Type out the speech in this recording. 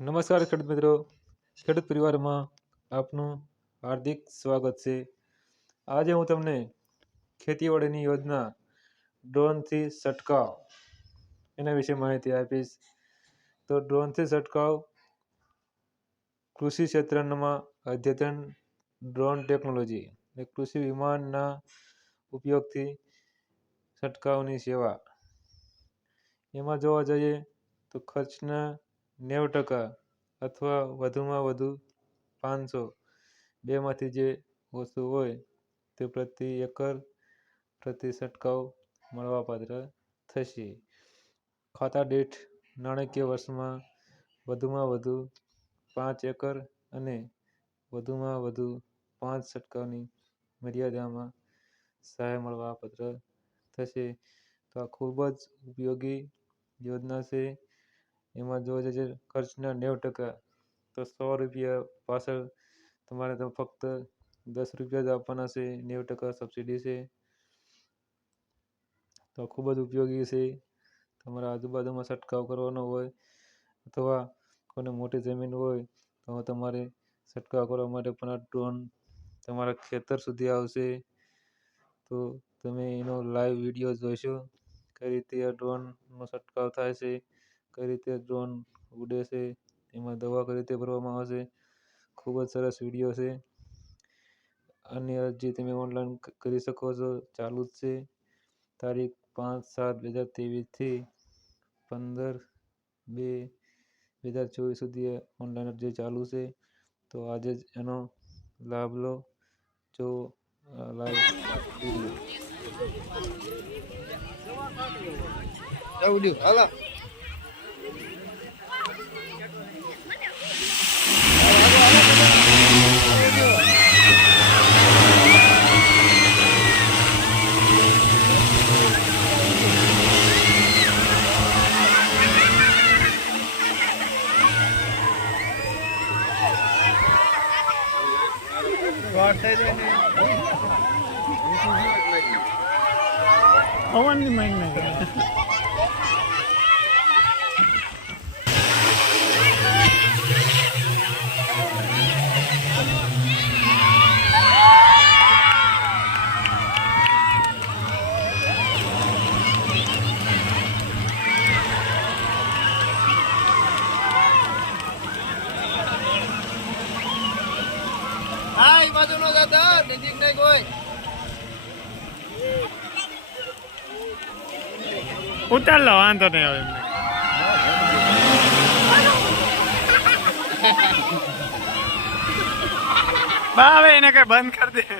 નમસ્કાર ખેડૂત મિત્રો. ખેડૂત પરિવારમાં આપનું હાર્દિક સ્વાગત છે. આજે હું તમને ખેતીવાડીની યોજના ડ્રોનથી છંટકાવ એના વિશે માહિતી આપીશ. તો ડ્રોનથી છંટકાવ કૃષિ ક્ષેત્રમાં અદ્યતન ડ્રોન ટેકનોલોજી અને કૃષિ વિમાનના ઉપયોગથી છંટકાવની સેવા. એમાં જોવા જઈએ તો ખર્ચના નેવું ટકા અથવા વધુમાં વધુ પાંચસો બેમાંથી જે ઓછું હોય તે પ્રતિ એકર પ્રતિ છંટકાવ મળવાપાત્ર થશે. ખાતા દીઠ નાણાકીય વર્ષમાં વધુમાં વધુ પાંચ એકર અને વધુમાં વધુ પાંચ છંટકાવની મર્યાદામાં સહાય મળવાપાત્ર થશે. તો આ ખૂબ જ ઉપયોગી યોજના છે. એમાં જોવા જઈએ ખર્ચના નેવું ટકા. તો સો રૂપિયા પાછળ તમારે તો ફક્ત દસ રૂપિયા જ આપવાના છે, નેવું ટકા સબસિડી છે. તો ખૂબ જ ઉપયોગી છે. તમારા આજુબાજુમાં છંટકાવ કરવાનો હોય અથવા કોઈને મોટી જમીન હોય તો તમારે છંટકાવ કરવા માટે પણ આ ડ્રોન તમારા ખેતર સુધી આવશે. તો તમે એનો લાઈવ વીડિયો જોઈશો કઈ રીતે આ ડ્રોનનો છંટકાવ થાય છે. કઈ રીતે ડ્રોન ઉડે છે, એમાં દવા કઈ રીતે ભરવામાં આવે છે ખૂબ જ સરસ વીડિયો છે. આની અરજી તમે ઓનલાઈન કરી શકો છો, ચાલુ જ છે. તારીખ પાંચ સાત બે હજાર ત્રેવીસથી પંદર બે બે હજાર ચોવીસ સુધી ઓનલાઈન અરજી ચાલુ છે. તો આજે જ એનો લાભ લો. જો લાઈવ પવનની માઇન્ડ ના કરે બાજુ નો દાદા, નજીક નહીં કોઈ. ઉતાર લો, વાંધો નહીં હવે એમને. બા, હવે એને કઈ બંધ કરી દે.